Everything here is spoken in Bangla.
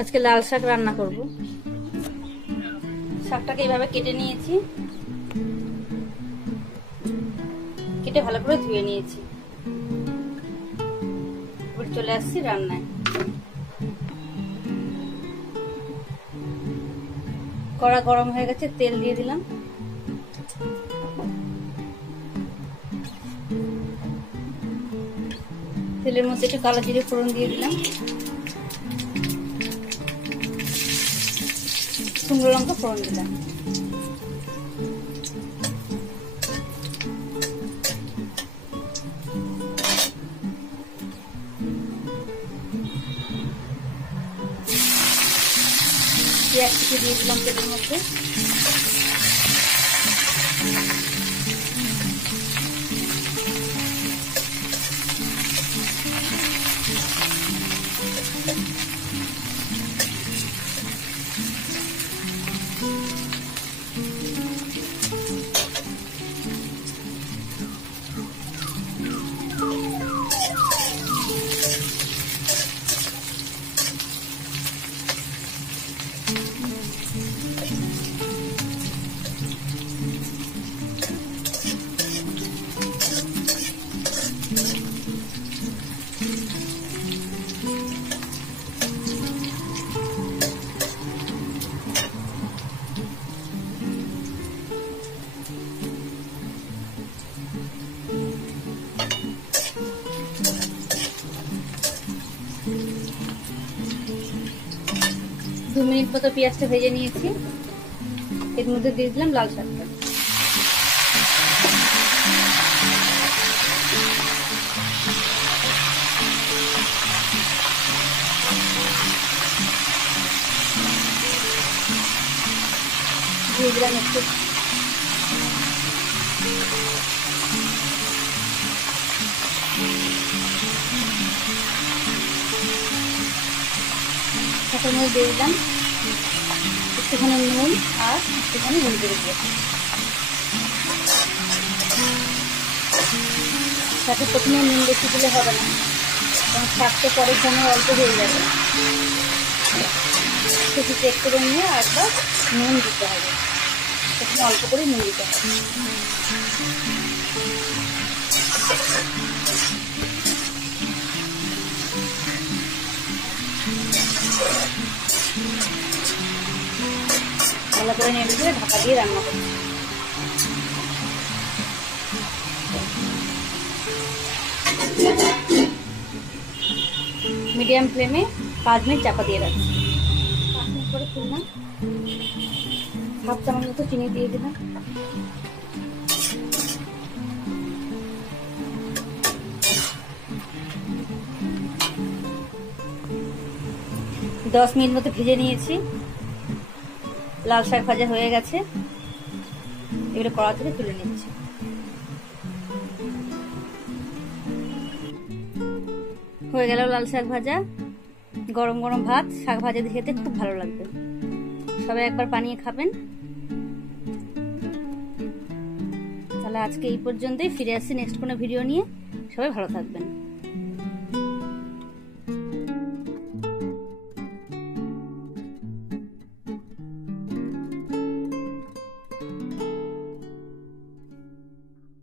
আজকে লাল শাক রান্না করব। শাকটাকে এইভাবে কেটে নিয়েছি, কেটে ভালো করে ধুয়ে নিয়েছি। এবার চলে আসছি রান্নায়। কড়া গরম হয়ে গেছে, তেল দিয়ে দিলাম। তেলের মধ্যে একটু কালো জিরে ফোড়ন দিয়ে দিলাম, শুকনো লঙ্কা ফোড়ন দিলাম। পেঁয়াজ কুচি দিয়ে দিলাম তেলের মধ্যে। দু মিনিট মতো পেঁয়াজটা ভেজে নিয়েছি। এর মধ্যে দিয়ে দিলাম লাল শাকটা। দিয়ে দিলাম একটু শাকের মধ্যে দিয়ে দিলাম একটুখানি নুন আর একটুখানি হলুদের গুঁড়ো। শাকে প্রথমে নুন বেশি দিলে হবে না, কারণ শাকটা পরে সময় অল্প হয়ে যাবে। সেটি চেক করে নিয়ে একবার নুন দিতে হবে, প্রথমে অল্প করে নুন দিতে হবে। ভালো করে নেড়ে দিয়ে ঢাকা দিয়ে রান্না করছি। মিডিয়াম ফ্লেমে 5 মিনিট চাপা দিয়ে রাখছি। 5 মিনিট পরে খুললাম, হাফ চামচ মতো চিনি দিয়ে দিলাম। দশ মিনিট মতো ভেজে নিয়েছি। লাল শাক ভাজা হয়ে গেছে, এবারে কড়া থেকে তুলে নিচ্ছি। হয়ে গেল লাল শাক ভাজা। গরম গরম ভাত শাক ভাজা দিয়ে খেতে খুব ভালো লাগবে। সবাই একবার বানিয়ে খাবেন। তাহলে আজকে এই পর্যন্তই, ফিরে আসছি নেক্সট কোনো ভিডিও নিয়ে। সবাই ভালো থাকবেন।